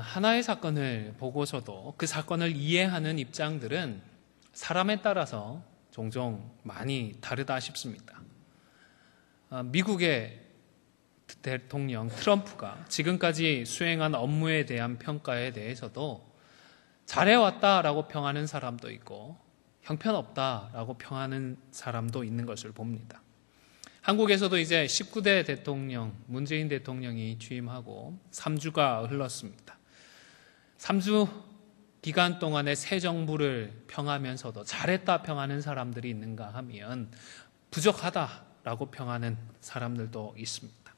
하나의 사건을 보고서도 그 사건을 이해하는 입장들은 사람에 따라서 종종 많이 다르다 싶습니다. 미국의 대통령 트럼프가 지금까지 수행한 업무에 대한 평가에 대해서도 잘해왔다라고 평하는 사람도 있고 형편없다라고 평하는 사람도 있는 것을 봅니다. 한국에서도 이제 19대 대통령 문재인 대통령이 취임하고 3주가 흘렀습니다. 3주 기간 동안에 새 정부를 평하면서도 잘했다 평하는 사람들이 있는가 하면 부족하다라고 평하는 사람들도 있습니다.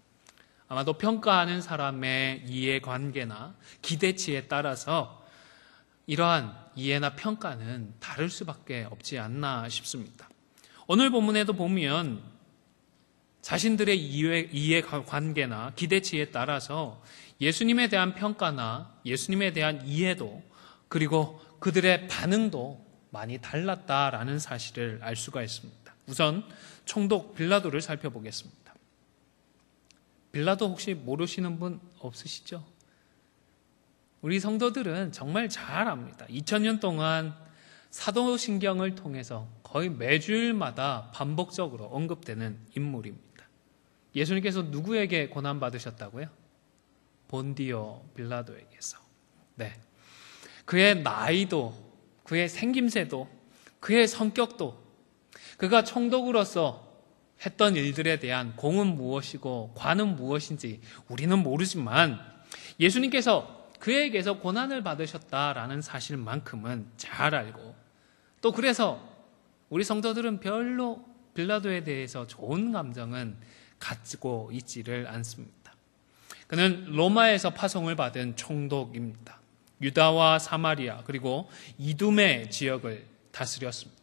아마도 평가하는 사람의 이해관계나 기대치에 따라서 이러한 이해나 평가는 다를 수밖에 없지 않나 싶습니다. 오늘 본문에도 보면 자신들의 이해관계나 기대치에 따라서 예수님에 대한 평가나 예수님에 대한 이해도 그리고 그들의 반응도 많이 달랐다라는 사실을 알 수가 있습니다. 우선 총독 빌라도를 살펴보겠습니다. 빌라도 혹시 모르시는 분 없으시죠? 우리 성도들은 정말 잘 압니다. 2000년 동안 사도신경을 통해서 거의 매주일마다 반복적으로 언급되는 인물입니다. 예수님께서 누구에게 고난받으셨다고요? 본디오 빌라도에게서. 네. 그의 나이도, 그의 생김새도, 그의 성격도, 그가 총독으로서 했던 일들에 대한 공은 무엇이고 관은 무엇인지 우리는 모르지만 예수님께서 그에게서 고난을 받으셨다라는 사실만큼은 잘 알고 또 그래서 우리 성도들은 별로 빌라도에 대해서 좋은 감정은 가지고 있지를 않습니다. 그는 로마에서 파송을 받은 총독입니다. 유다와 사마리아 그리고 이두메 지역을 다스렸습니다.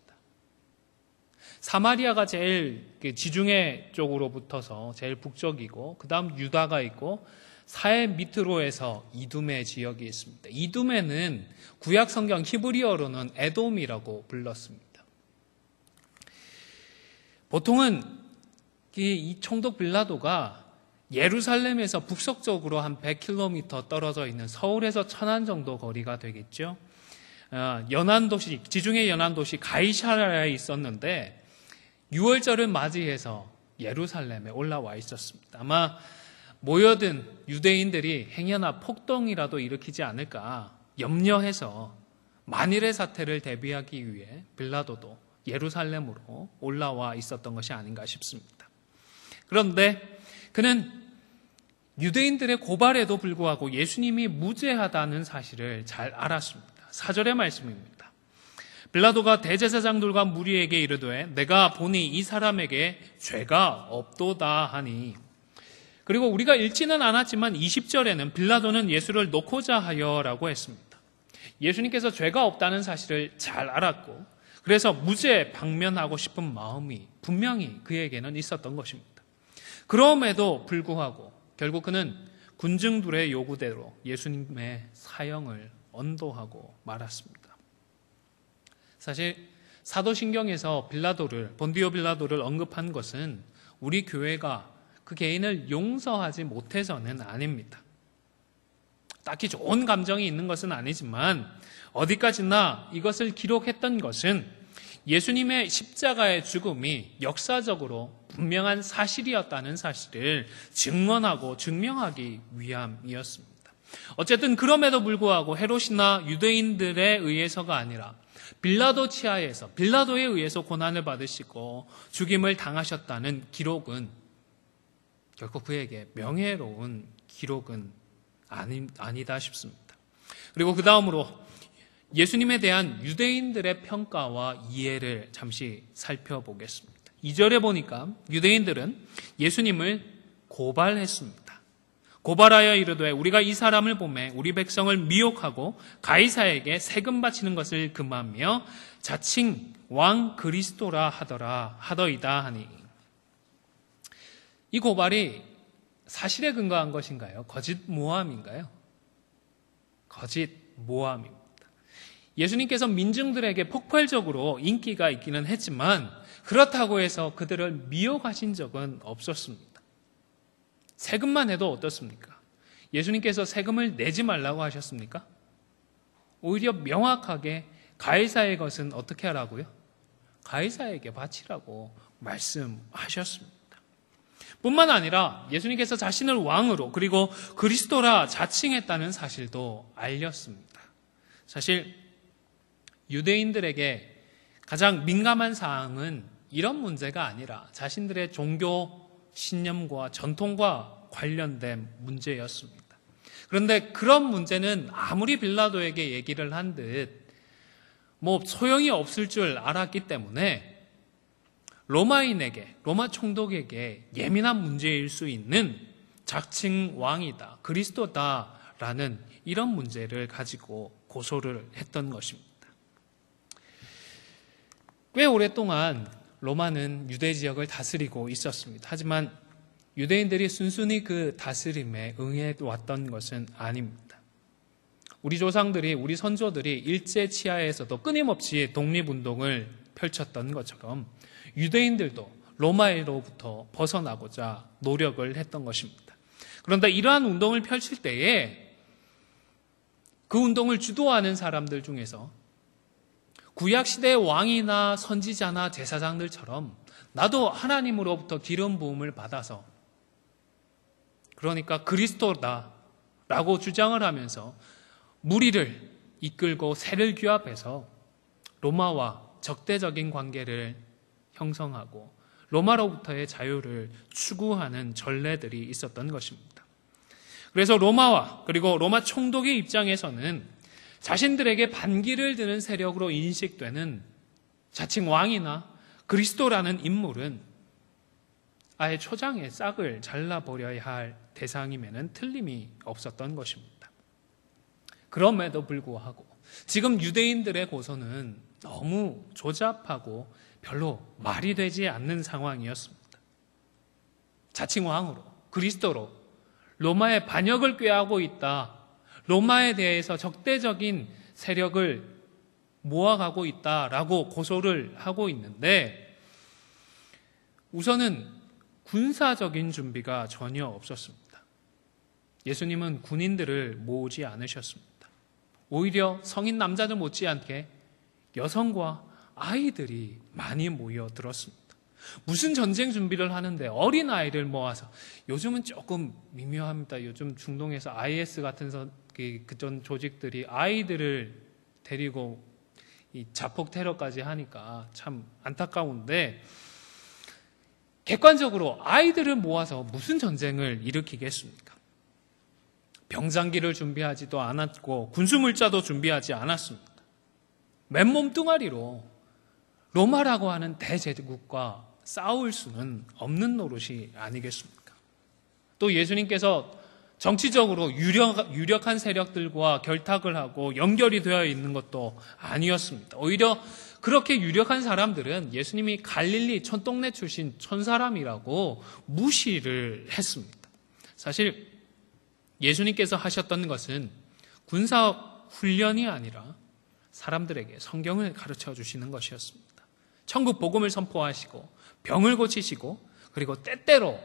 사마리아가 제일 지중해 쪽으로 붙어서 제일 북쪽이고 그 다음 유다가 있고 사해 밑으로 해서 이두메 지역이 있습니다. 이두메는 구약 성경 히브리어로는 에돔이라고 불렀습니다. 보통은 이 총독 빌라도가 예루살렘에서 북서쪽으로 한 100km 떨어져 있는 서울에서 천안 정도 거리가 되겠죠. 연안 도시, 지중해 연안 도시 가이사랴에 있었는데 6월절을 맞이해서 예루살렘에 올라와 있었습니다. 아마 모여든 유대인들이 행여나 폭동이라도 일으키지 않을까 염려해서 만일의 사태를 대비하기 위해 빌라도도 예루살렘으로 올라와 있었던 것이 아닌가 싶습니다. 그런데 그는 유대인들의 고발에도 불구하고 예수님이 무죄하다는 사실을 잘 알았습니다. 4절의 말씀입니다. 빌라도가 대제사장들과 무리에게 이르되 내가 보니 이 사람에게 죄가 없도다 하니. 그리고 우리가 읽지는 않았지만 20절에는 빌라도는 예수를 놓고자 하여라고 했습니다. 예수님께서 죄가 없다는 사실을 잘 알았고 그래서 무죄 방면하고 싶은 마음이 분명히 그에게는 있었던 것입니다. 그럼에도 불구하고 결국 그는 군중들의 요구대로 예수님의 사형을 언도하고 말았습니다. 사실 사도신경에서 본디오 빌라도를 언급한 것은 우리 교회가 그 개인을 용서하지 못해서는 아닙니다. 딱히 좋은 감정이 있는 것은 아니지만 어디까지나 이것을 기록했던 것은 예수님의 십자가의 죽음이 역사적으로 분명한 사실이었다는 사실을 증언하고 증명하기 위함이었습니다. 어쨌든 그럼에도 불구하고 헤롯이나 유대인들에 의해서가 아니라 빌라도 치하에서 빌라도에 의해서 고난을 받으시고 죽임을 당하셨다는 기록은 결코 그에게 명예로운 기록은 아니다 싶습니다. 그리고 그 다음으로 예수님에 대한 유대인들의 평가와 이해를 잠시 살펴보겠습니다. 2절에 보니까 유대인들은 예수님을 고발했습니다. 고발하여 이르되 우리가 이 사람을 보매 우리 백성을 미혹하고 가이사에게 세금 바치는 것을 금하며 자칭 왕 그리스도라 하더이다 하니. 이 고발이 사실에 근거한 것인가요? 거짓 모함인가요? 거짓 모함입니다. 예수님께서 민중들에게 폭발적으로 인기가 있기는 했지만 그렇다고 해서 그들을 미혹하신 적은 없었습니다. 세금만 해도 어떻습니까? 예수님께서 세금을 내지 말라고 하셨습니까? 오히려 명확하게 가이사의 것은 어떻게 하라고요? 가이사에게 바치라고 말씀하셨습니다. 뿐만 아니라 예수님께서 자신을 왕으로 그리고 그리스도라 자칭했다는 사실도 알렸습니다. 사실 유대인들에게 가장 민감한 사항은 이런 문제가 아니라 자신들의 종교 신념과 전통과 관련된 문제였습니다. 그런데 그런 문제는 아무리 빌라도에게 얘기를 한 듯 소용이 없을 줄 알았기 때문에 로마인에게, 로마 총독에게 예민한 문제일 수 있는 자칭 왕이다, 그리스도다라는 이런 문제를 가지고 고소를 했던 것입니다. 꽤 오랫동안 로마는 유대 지역을 다스리고 있었습니다. 하지만 유대인들이 순순히 그 다스림에 응해왔던 것은 아닙니다. 우리 조상들이, 우리 선조들이 일제 치하에서도 끊임없이 독립운동을 펼쳤던 것처럼 유대인들도 로마로부터 벗어나고자 노력을 했던 것입니다. 그런데 이러한 운동을 펼칠 때에 그 운동을 주도하는 사람들 중에서 구약시대의 왕이나 선지자나 제사장들처럼 나도 하나님으로부터 기름 부음을 받아서 그러니까 그리스도다라고 주장을 하면서 무리를 이끌고 세를 규합해서 로마와 적대적인 관계를 형성하고 로마로부터의 자유를 추구하는 전례들이 있었던 것입니다. 그래서 로마와 그리고 로마 총독의 입장에서는 자신들에게 반기를 드는 세력으로 인식되는 자칭 왕이나 그리스도라는 인물은 아예 초장에 싹을 잘라버려야 할 대상임에는 틀림이 없었던 것입니다. 그럼에도 불구하고 지금 유대인들의 고소는 너무 조잡하고 별로 말이 되지 않는 상황이었습니다. 자칭 왕으로, 그리스도로 로마의 반역을 꾀하고 있다, 로마에 대해서 적대적인 세력을 모아가고 있다라고 고소를 하고 있는데 우선은 군사적인 준비가 전혀 없었습니다. 예수님은 군인들을 모으지 않으셨습니다. 오히려 성인 남자들 못지않게 여성과 아이들이 많이 모여들었습니다. 무슨 전쟁 준비를 하는데 어린아이를 모아서, 요즘은 조금 미묘합니다. 요즘 중동에서 IS 같은 그전 조직들이 아이들을 데리고 이 자폭 테러까지 하니까 참 안타까운데, 객관적으로 아이들을 모아서 무슨 전쟁을 일으키겠습니까? 병장기를 준비하지도 않았고 군수물자도 준비하지 않았습니다. 맨몸 뚱아리로 로마라고 하는 대제국과 싸울 수는 없는 노릇이 아니겠습니까? 또 예수님께서 정치적으로 유력한 세력들과 결탁을 하고 연결이 되어 있는 것도 아니었습니다. 오히려 그렇게 유력한 사람들은 예수님이 갈릴리 촌동네 출신 촌사람이라고 무시를 했습니다. 사실 예수님께서 하셨던 것은 군사 훈련이 아니라 사람들에게 성경을 가르쳐 주시는 것이었습니다. 천국 복음을 선포하시고 병을 고치시고 그리고 때때로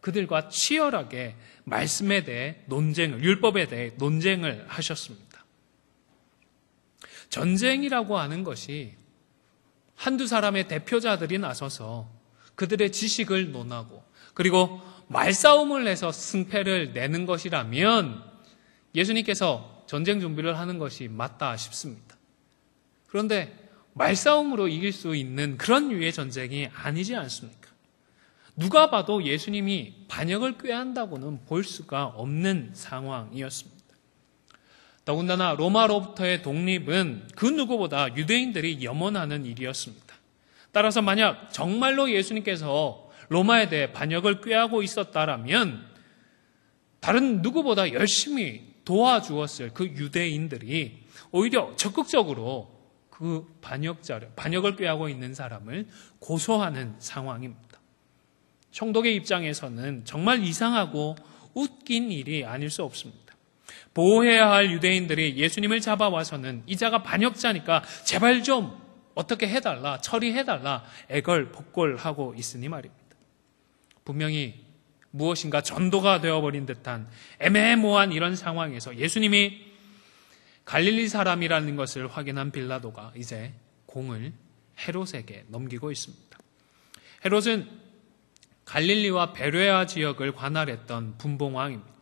그들과 치열하게 말씀에 대해 논쟁을, 율법에 대해 논쟁을 하셨습니다. 전쟁이라고 하는 것이 한두 사람의 대표자들이 나서서 그들의 지식을 논하고 그리고 말싸움을 해서 승패를 내는 것이라면 예수님께서 전쟁 준비를 하는 것이 맞다 싶습니다. 그런데 말싸움으로 이길 수 있는 그런 류의 전쟁이 아니지 않습니까? 누가 봐도 예수님이 반역을 꾀한다고는 볼 수가 없는 상황이었습니다. 더군다나 로마로부터의 독립은 그 누구보다 유대인들이 염원하는 일이었습니다. 따라서 만약 정말로 예수님께서 로마에 대해 반역을 꾀하고 있었다라면 다른 누구보다 열심히 도와주었을 그 유대인들이 오히려 적극적으로 그 반역을 꾀하고 있는 사람을 고소하는 상황입니다. 총독의 입장에서는 정말 이상하고 웃긴 일이 아닐 수 없습니다. 보호해야 할 유대인들이 예수님을 잡아와서는 이 자가 반역자니까 제발 좀 어떻게 해달라, 처리해달라 애걸복걸하고 있으니 말입니다. 분명히 무엇인가 전도가 되어버린 듯한 애매모호한 이런 상황에서 예수님이 갈릴리 사람이라는 것을 확인한 빌라도가 이제 공을 헤롯에게 넘기고 있습니다. 헤롯은 갈릴리와 베레아 지역을 관할했던 분봉왕입니다.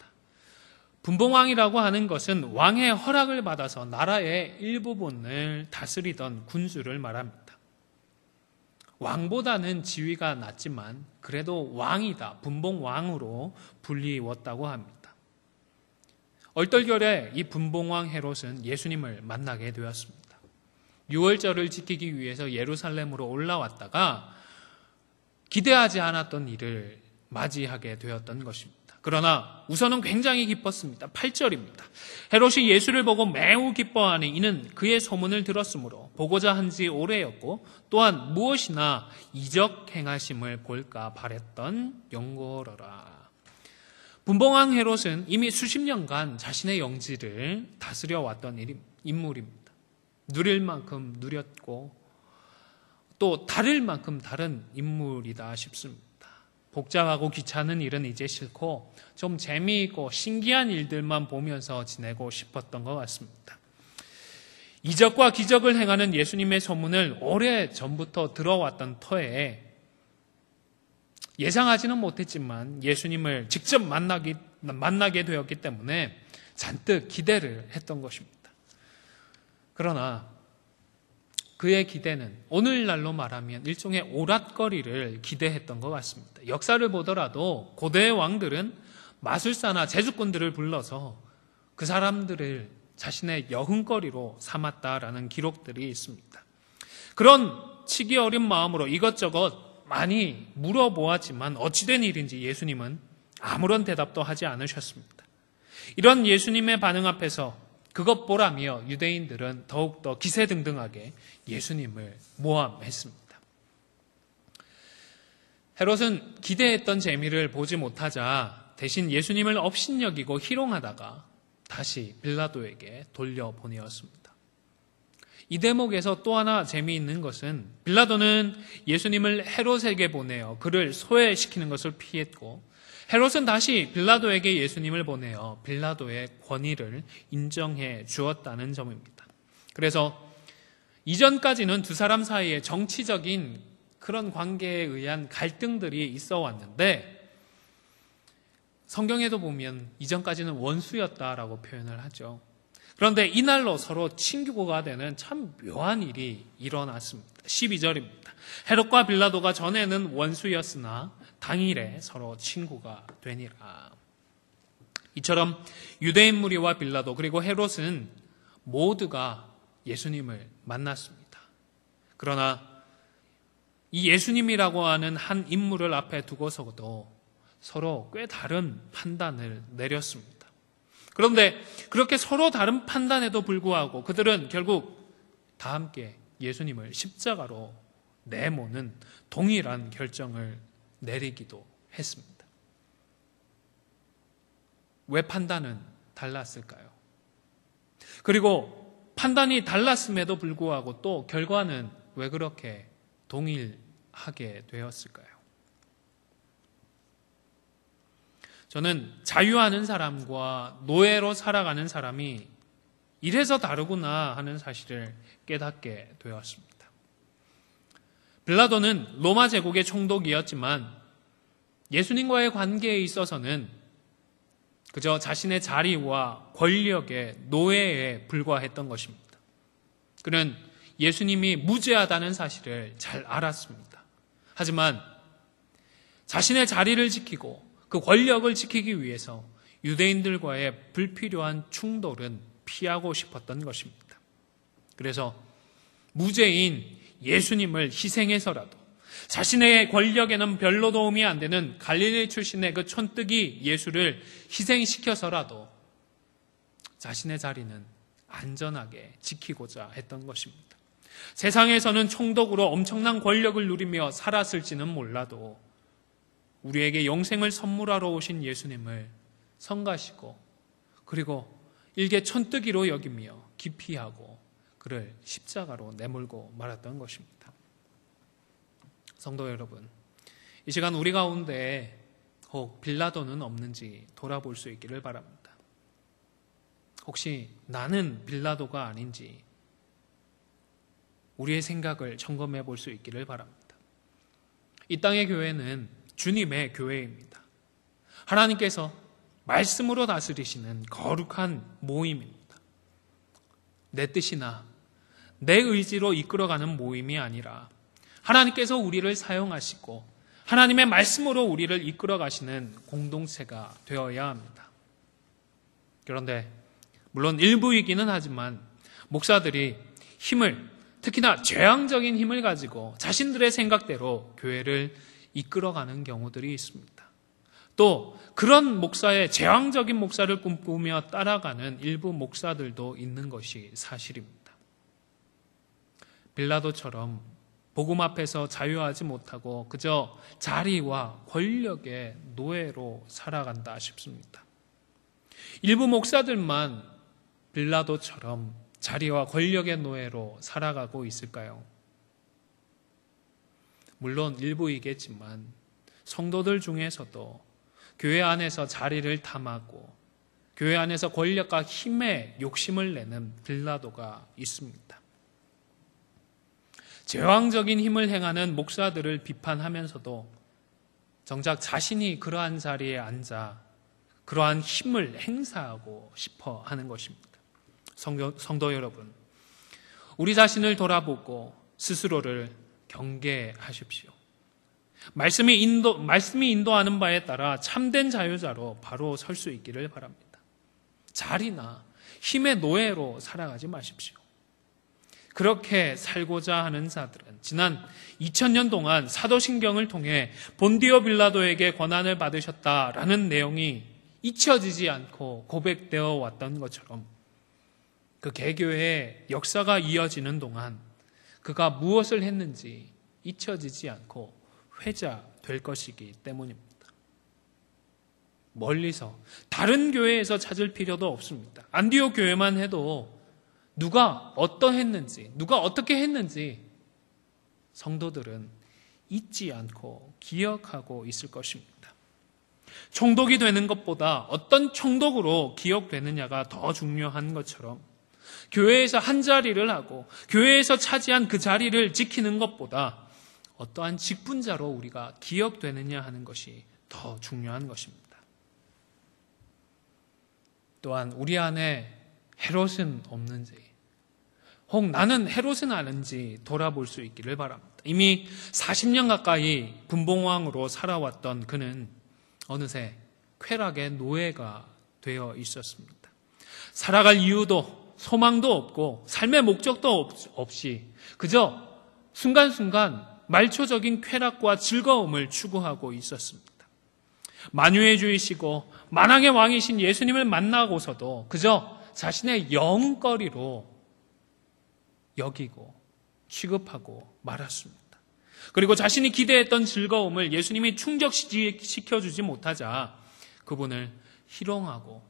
분봉왕이라고 하는 것은 왕의 허락을 받아서 나라의 일부분을 다스리던 군주를 말합니다. 왕보다는 지위가 낮지만 그래도 왕이다, 분봉왕으로 불리웠다고 합니다. 얼떨결에 이 분봉왕 헤롯은 예수님을 만나게 되었습니다. 유월절을 지키기 위해서 예루살렘으로 올라왔다가 기대하지 않았던 일을 맞이하게 되었던 것입니다. 그러나 우선은 굉장히 기뻤습니다. 8절입니다. 헤롯이 예수를 보고 매우 기뻐하니 이는 그의 소문을 들었으므로 보고자 한 지 오래였고 또한 무엇이나 이적 행하심을 볼까 바랬던 영고로라. 분봉왕 헤롯은 이미 수십 년간 자신의 영지를 다스려 왔던 인물입니다. 누릴 만큼 누렸고 또 다를 만큼 다른 인물이다 싶습니다. 복잡하고 귀찮은 일은 이제 싫고 좀 재미있고 신기한 일들만 보면서 지내고 싶었던 것 같습니다. 이적과 기적을 행하는 예수님의 소문을 오래 전부터 들어왔던 터에 예상하지는 못했지만 예수님을 직접 만나게 되었기 때문에 잔뜩 기대를 했던 것입니다. 그러나 그의 기대는 오늘날로 말하면 일종의 오랏거리를 기대했던 것 같습니다. 역사를 보더라도 고대의 왕들은 마술사나 제주꾼들을 불러서 그 사람들을 자신의 여흥거리로 삼았다라는 기록들이 있습니다. 그런 치기 어린 마음으로 이것저것 많이 물어보았지만 어찌된 일인지 예수님은 아무런 대답도 하지 않으셨습니다. 이런 예수님의 반응 앞에서 그것 보라며 유대인들은 더욱더 기세등등하게 예수님을 모함했습니다. 헤롯은 기대했던 재미를 보지 못하자 대신 예수님을 업신여기고 희롱하다가 다시 빌라도에게 돌려보내었습니다. 이 대목에서 또 하나 재미있는 것은 빌라도는 예수님을 헤롯에게 보내어 그를 소외시키는 것을 피했고 헤롯은 다시 빌라도에게 예수님을 보내어 빌라도의 권위를 인정해 주었다는 점입니다. 그래서 이전까지는 두 사람 사이에 정치적인 그런 관계에 의한 갈등들이 있어 왔는데 성경에도 보면 이전까지는 원수였다라고 표현을 하죠. 그런데 이날로 서로 친구가 되는 참 묘한 일이 일어났습니다. 12절입니다. 헤롯과 빌라도가 전에는 원수였으나 당일에 서로 친구가 되니라. 이처럼 유대인 무리와 빌라도 그리고 헤롯은 모두가 예수님을 만났습니다. 그러나 이 예수님이라고 하는 한 인물을 앞에 두고서도 서로 꽤 다른 판단을 내렸습니다. 그런데 그렇게 서로 다른 판단에도 불구하고 그들은 결국 다 함께 예수님을 십자가로 내모는 동일한 결정을 내리기도 했습니다. 왜 판단은 달랐을까요? 그리고 판단이 달랐음에도 불구하고 또 결과는 왜 그렇게 동일하게 되었을까요? 저는 자유하는 사람과 노예로 살아가는 사람이 이래서 다르구나 하는 사실을 깨닫게 되었습니다. 빌라도는 로마 제국의 총독이었지만 예수님과의 관계에 있어서는 그저 자신의 자리와 권력의 노예에 불과했던 것입니다. 그는 예수님이 무죄하다는 사실을 잘 알았습니다. 하지만 자신의 자리를 지키고 그 권력을 지키기 위해서 유대인들과의 불필요한 충돌은 피하고 싶었던 것입니다. 그래서 무죄인 예수님을 희생해서라도 자신의 권력에는 별로 도움이 안 되는 갈릴리 출신의 그 촌뜨기 예수를 희생시켜서라도 자신의 자리는 안전하게 지키고자 했던 것입니다. 세상에서는 총독으로 엄청난 권력을 누리며 살았을지는 몰라도 우리에게 영생을 선물하러 오신 예수님을 성가시고 그리고 일개 촌뜨기로 여기며 기피하고 그를 십자가로 내몰고 말았던 것입니다. 성도 여러분, 이 시간 우리 가운데 혹 빌라도는 없는지 돌아볼 수 있기를 바랍니다. 혹시 나는 빌라도가 아닌지 우리의 생각을 점검해 볼 수 있기를 바랍니다. 이 땅의 교회는 주님의 교회입니다. 하나님께서 말씀으로 다스리시는 거룩한 모임입니다. 내 뜻이나 내 의지로 이끌어가는 모임이 아니라 하나님께서 우리를 사용하시고 하나님의 말씀으로 우리를 이끌어가시는 공동체가 되어야 합니다. 그런데 물론 일부이기는 하지만 목사들이 힘을, 특히나 죄악적인 힘을 가지고 자신들의 생각대로 교회를 이끌어가는 경우들이 있습니다. 또 그런 목사의 제왕적인 목사를 꿈꾸며 따라가는 일부 목사들도 있는 것이 사실입니다. 빌라도처럼 복음 앞에서 자유하지 못하고 그저 자리와 권력의 노예로 살아간다 싶습니다. 일부 목사들만 빌라도처럼 자리와 권력의 노예로 살아가고 있을까요? 물론 일부이겠지만 성도들 중에서도 교회 안에서 자리를 탐하고 교회 안에서 권력과 힘에 욕심을 내는 빌라도가 있습니다. 제왕적인 힘을 행하는 목사들을 비판하면서도 정작 자신이 그러한 자리에 앉아 그러한 힘을 행사하고 싶어 하는 것입니다. 성도 여러분, 우리 자신을 돌아보고 스스로를 경계하십시오. 말씀이 인도하는 바에 따라 참된 자유자로 바로 설 수 있기를 바랍니다. 자리나 힘의 노예로 살아가지 마십시오. 그렇게 살고자 하는 자들은 지난 2000년 동안 사도신경을 통해 본디오 빌라도에게 권한을 받으셨다라는 내용이 잊혀지지 않고 고백되어 왔던 것처럼 그 개교의 역사가 이어지는 동안 그가 무엇을 했는지 잊혀지지 않고 회자될 것이기 때문입니다. 멀리서 다른 교회에서 찾을 필요도 없습니다. 안디옥 교회만 해도 누가 어떠했는지, 누가 어떻게 했는지 성도들은 잊지 않고 기억하고 있을 것입니다. 총독이 되는 것보다 어떤 총독으로 기억되느냐가 더 중요한 것처럼 교회에서 한 자리를 하고 교회에서 차지한 그 자리를 지키는 것보다 어떠한 직분자로 우리가 기억되느냐 하는 것이 더 중요한 것입니다. 또한 우리 안에 헤롯은 없는지 혹 나는 헤롯은 아는지 돌아볼 수 있기를 바랍니다. 이미 40년 가까이 분봉왕으로 살아왔던 그는 어느새 쾌락의 노예가 되어 있었습니다. 살아갈 이유도 소망도 없고 삶의 목적도 없이 그저 순간순간 말초적인 쾌락과 즐거움을 추구하고 있었습니다. 만유의 주이시고 만왕의 왕이신 예수님을 만나고서도 그저 자신의 영거리로 여기고 취급하고 말았습니다. 그리고 자신이 기대했던 즐거움을 예수님이 충족시켜주지 못하자 그분을 희롱하고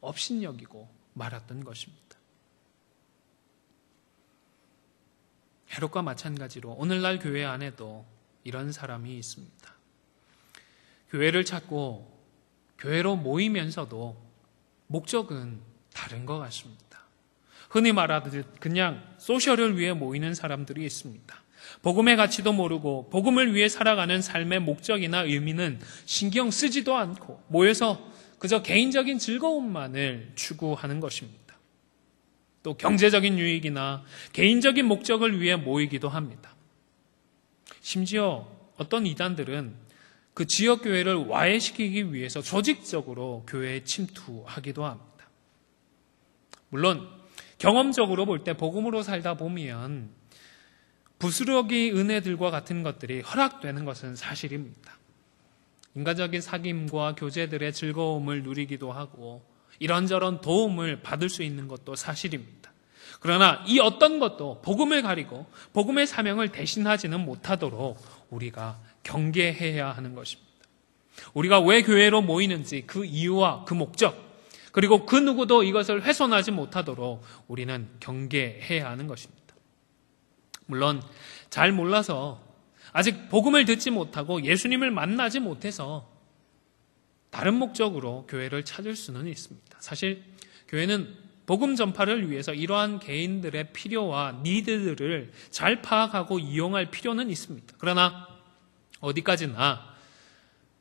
업신여기고 말았던 것입니다. 헤롯과 마찬가지로 오늘날 교회 안에도 이런 사람이 있습니다. 교회를 찾고 교회로 모이면서도 목적은 다른 것 같습니다. 흔히 말하듯 그냥 소셜을 위해 모이는 사람들이 있습니다. 복음의 가치도 모르고 복음을 위해 살아가는 삶의 목적이나 의미는 신경 쓰지도 않고 모여서 그저 개인적인 즐거움만을 추구하는 것입니다. 또 경제적인 유익이나 개인적인 목적을 위해 모이기도 합니다. 심지어 어떤 이단들은 그 지역교회를 와해시키기 위해서 조직적으로 교회에 침투하기도 합니다. 물론 경험적으로 볼 때 복음으로 살다 보면 부스러기 은혜들과 같은 것들이 허락되는 것은 사실입니다. 인간적인 사귐과 교제들의 즐거움을 누리기도 하고 이런저런 도움을 받을 수 있는 것도 사실입니다. 그러나 이 어떤 것도 복음을 가리고 복음의 사명을 대신하지는 못하도록 우리가 경계해야 하는 것입니다. 우리가 왜 교회로 모이는지 그 이유와 그 목적 그리고 그 누구도 이것을 훼손하지 못하도록 우리는 경계해야 하는 것입니다. 물론 잘 몰라서 아직 복음을 듣지 못하고 예수님을 만나지 못해서 다른 목적으로 교회를 찾을 수는 있습니다. 사실 교회는 복음 전파를 위해서 이러한 개인들의 필요와 니드들을 잘 파악하고 이용할 필요는 있습니다. 그러나 어디까지나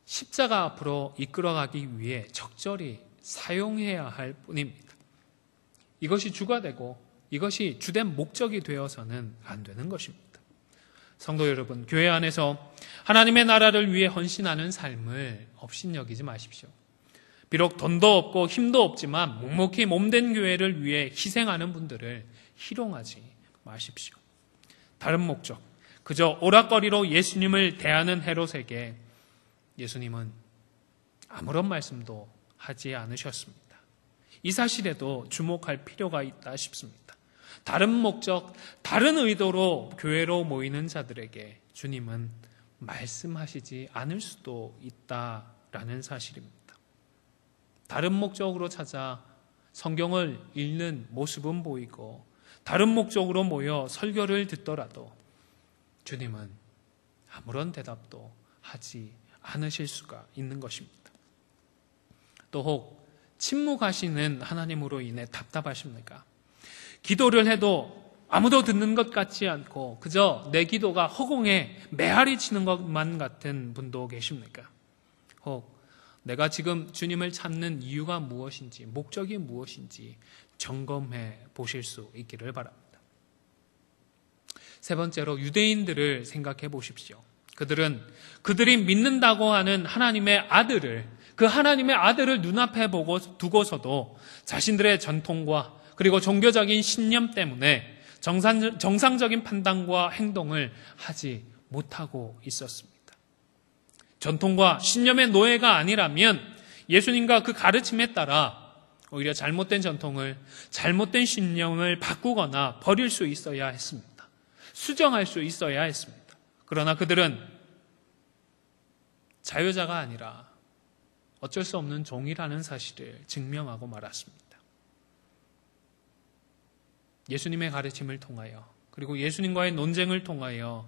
십자가 앞으로 이끌어가기 위해 적절히 사용해야 할 뿐입니다. 이것이 주가 되고 이것이 주된 목적이 되어서는 안 되는 것입니다. 성도 여러분, 교회 안에서 하나님의 나라를 위해 헌신하는 삶을 업신여기지 마십시오. 비록 돈도 없고 힘도 없지만 묵묵히 몸된 교회를 위해 희생하는 분들을 희롱하지 마십시오. 다른 목적, 그저 오락거리로 예수님을 대하는 헤롯에게 예수님은 아무런 말씀도 하지 않으셨습니다. 이 사실에도 주목할 필요가 있다 싶습니다. 다른 목적, 다른 의도로 교회로 모이는 자들에게 주님은 말씀하시지 않을 수도 있다라는 사실입니다. 다른 목적으로 찾아 성경을 읽는 모습은 보이고 다른 목적으로 모여 설교를 듣더라도 주님은 아무런 대답도 하지 않으실 수가 있는 것입니다. 또 혹 침묵하시는 하나님으로 인해 답답하십니까? 기도를 해도 아무도 듣는 것 같지 않고 그저 내 기도가 허공에 메아리 치는 것만 같은 분도 계십니까? 혹 내가 지금 주님을 찾는 이유가 무엇인지, 목적이 무엇인지 점검해 보실 수 있기를 바랍니다. 세 번째로 유대인들을 생각해 보십시오. 그들이 믿는다고 하는 하나님의 아들을, 그 하나님의 아들을 눈앞에 두고서도 자신들의 전통과 그리고 종교적인 신념 때문에 정상적인 판단과 행동을 하지 못하고 있었습니다. 전통과 신념의 노예가 아니라면 예수님과 그 가르침에 따라 오히려 잘못된 전통을, 잘못된 신념을 바꾸거나 버릴 수 있어야 했습니다. 수정할 수 있어야 했습니다. 그러나 그들은 자유자가 아니라 어쩔 수 없는 종이라는 사실을 증명하고 말았습니다. 예수님의 가르침을 통하여 그리고 예수님과의 논쟁을 통하여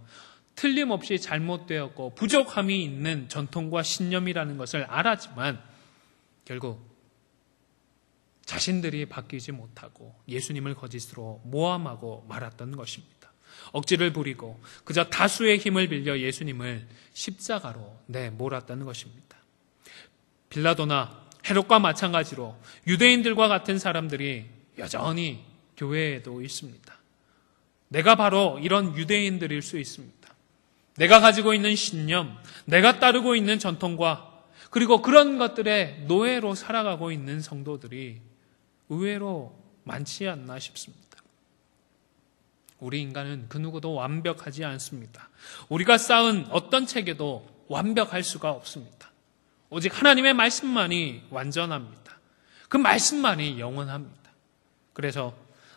틀림없이 잘못되었고 부족함이 있는 전통과 신념이라는 것을 알았지만 결국 자신들이 바뀌지 못하고 예수님을 거짓으로 모함하고 말았던 것입니다. 억지를 부리고 그저 다수의 힘을 빌려 예수님을 십자가로 내몰았다는 것입니다. 빌라도나 헤롯과 마찬가지로 유대인들과 같은 사람들이 여전히 교회에도 있습니다. 내가 바로 이런 유대인들일 수 있습니다. 내가 가지고 있는 신념, 내가 따르고 있는 전통과 그리고 그런 것들의 노예로 살아가고 있는 성도들이 의외로 많지 않나 싶습니다. 우리 인간은 그 누구도 완벽하지 않습니다. 우리가 쌓은 어떤 체계도 완벽할 수가 없습니다. 오직 하나님의 말씀만이 완전합니다. 그 말씀만이 영원합니다. 그래서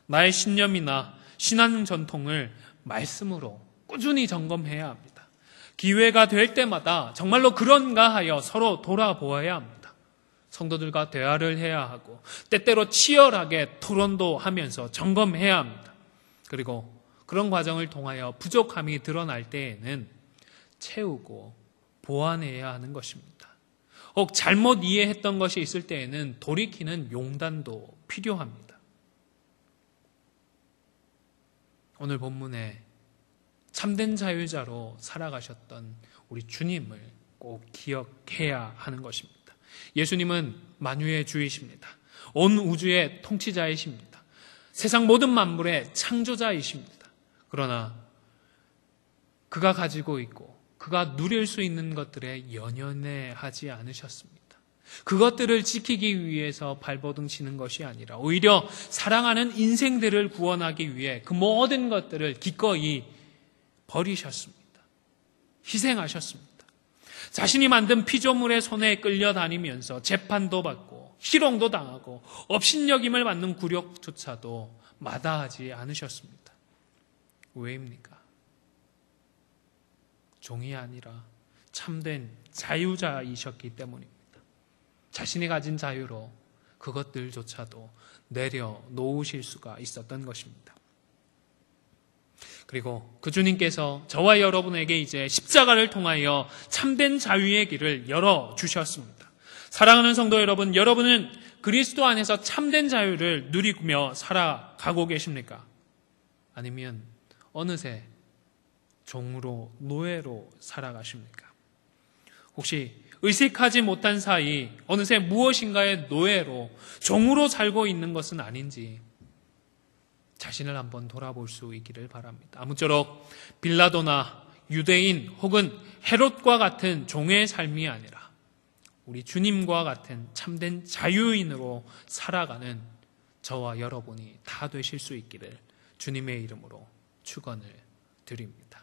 나의 신념이나 신앙 전통을 말씀으로 꾸준히 점검해야 합니다. 기회가 될 때마다 정말로 그런가 하여 서로 돌아보아야 합니다. 성도들과 대화를 해야 하고 때때로 치열하게 토론도 하면서 점검해야 합니다. 그리고 그런 과정을 통하여 부족함이 드러날 때에는 채우고 보완해야 하는 것입니다. 혹 잘못 이해했던 것이 있을 때에는 돌이키는 용단도 필요합니다. 오늘 본문에 참된 자유자로 살아가셨던 우리 주님을 꼭 기억해야 하는 것입니다. 예수님은 만유의 주이십니다. 온 우주의 통치자이십니다. 세상 모든 만물의 창조자이십니다. 그러나 그가 가지고 있고 그가 누릴 수 있는 것들에 연연해하지 않으셨습니다. 그것들을 지키기 위해서 발버둥 치는 것이 아니라 오히려 사랑하는 인생들을 구원하기 위해 그 모든 것들을 기꺼이 버리셨습니다. 희생하셨습니다. 자신이 만든 피조물의 손에 끌려다니면서 재판도 받고 희롱도 당하고 업신여김을 받는 굴욕조차도 마다하지 않으셨습니다. 왜입니까? 종이 아니라 참된 자유자이셨기 때문입니다. 자신이 가진 자유로 그것들조차도 내려놓으실 수가 있었던 것입니다. 그리고 그 주님께서 저와 여러분에게 이제 십자가를 통하여 참된 자유의 길을 열어주셨습니다. 사랑하는 성도 여러분, 여러분은 그리스도 안에서 참된 자유를 누리며 살아가고 계십니까? 아니면 어느새 종으로, 노예로 살아가십니까? 혹시 의식하지 못한 사이 어느새 무엇인가의 노예로, 종으로 살고 있는 것은 아닌지 자신을 한번 돌아볼 수 있기를 바랍니다. 아무쪼록 빌라도나 유대인 혹은 헤롯과 같은 종의 삶이 아니라 우리 주님과 같은 참된 자유인으로 살아가는 저와 여러분이 다 되실 수 있기를 주님의 이름으로 축원을 드립니다.